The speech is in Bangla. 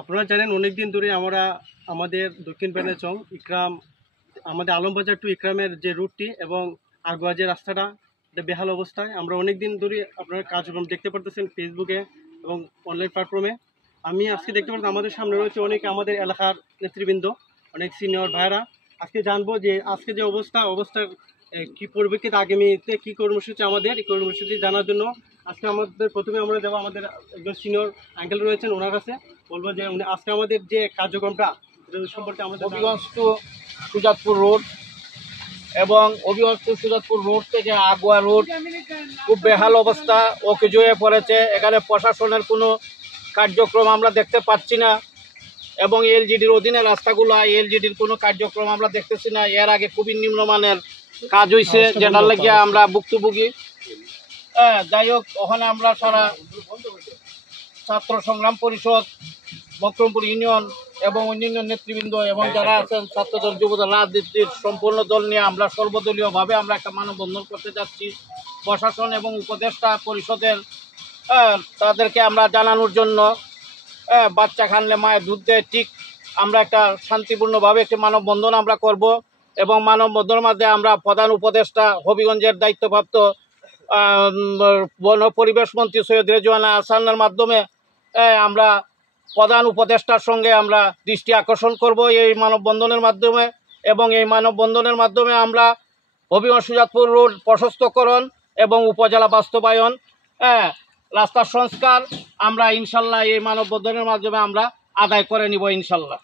আপনারা জানেন অনেক দিন ধরে আমরা আমাদের দক্ষিণ বেনাচং ইকরাম আমাদের আলমবাজার টু ইকরামের যে রুটটি এবং আগুয়া যে রাস্তাটা এটা বেহাল অবস্থায়। আমরা অনেক দিন ধরে আপনার কার্যক্রম দেখতে পারতেছেন ফেসবুকে এবং অনলাইন প্ল্যাটফর্মে। আমি আজকে দেখতে পাচ্ছি আমাদের সামনে রয়েছে অনেক আমাদের এলাকার নেতৃবৃন্দ, অনেক সিনিয়র ভাইরা। আজকে জানবো যে আজকে যে অবস্থার কি পরিপ্রেক্ষিতে আগামীতে কী কর্মসূচি আমাদের এই কর্মসূচি জানার জন্য আজকে আমাদের প্রথমে আমরা যাবো আমাদের একজন সিনিয়র আঙ্কেল রয়েছেন, ওনার কাছে বলবো যে উনি আজকে আমাদের যে কার্যক্রমটা সম্পর্কে আমাদের হবিগঞ্জ টু সুজাতপুর রোড এবং হবিগঞ্জ টু সুজাতপুর রোড থেকে আগুয়া রোড খুব বেহাল অবস্থা, ওকে জয়ে পড়েছে। এখানে প্রশাসনের কোনো কার্যক্রম আমরা দেখতে পাচ্ছি না এবং এলজিডির অধীনে রাস্তাগুলো এলজিডির কোনো কার্যক্রম আমরা দেখতেছি না। এর আগে খুবই নিম্নমানের কাজ হয়েছে, যেটার লাগিয়ে আমরা ভুক্তভোগী। যাই হোক, ওখানে আমরা সারা ছাত্র সংগ্রাম পরিষদ, মকরমপুর ইউনিয়ন এবং অন্যান্য নেতৃবৃন্দ এবং যারা আছেন ছাত্রদল যুবদল রাজনীতির সম্পূর্ণ দল নিয়ে আমরা সর্বদলীয়ভাবে আমরা একটা মানববন্ধন করতে যাচ্ছি। প্রশাসন এবং উপদেষ্টা পরিষদের তাদেরকে আমরা জানানোর জন্য বাচ্চা খানলে মায়ের দুধ দেয়, ঠিক আমরা একটা শান্তিপূর্ণভাবে একটি মানববন্ধন আমরা করব এবং মানববন্ধনের মধ্যে আমরা প্রধান উপদেষ্টা হবিগঞ্জের দায়িত্বপ্রাপ্ত বন পরিবেশ মন্ত্রী সৈয়দ রেজওয়ানা আহসানের মাধ্যমে আমরা প্রধান উপদেষ্টার সঙ্গে আমরা দৃষ্টি আকর্ষণ করব এই মানববন্ধনের মাধ্যমে। এবং এই মানববন্ধনের মাধ্যমে আমরা হবিগঞ্জ সুজাতপুর রোড প্রশস্তকরণ এবং উপজেলা বাস্তবায়ন, রাস্তার সংস্কার আমরা ইনশাল্লাহ এই মানববন্ধনের মাধ্যমে আমরা আদায় করে নিব ইনশাল্লাহ।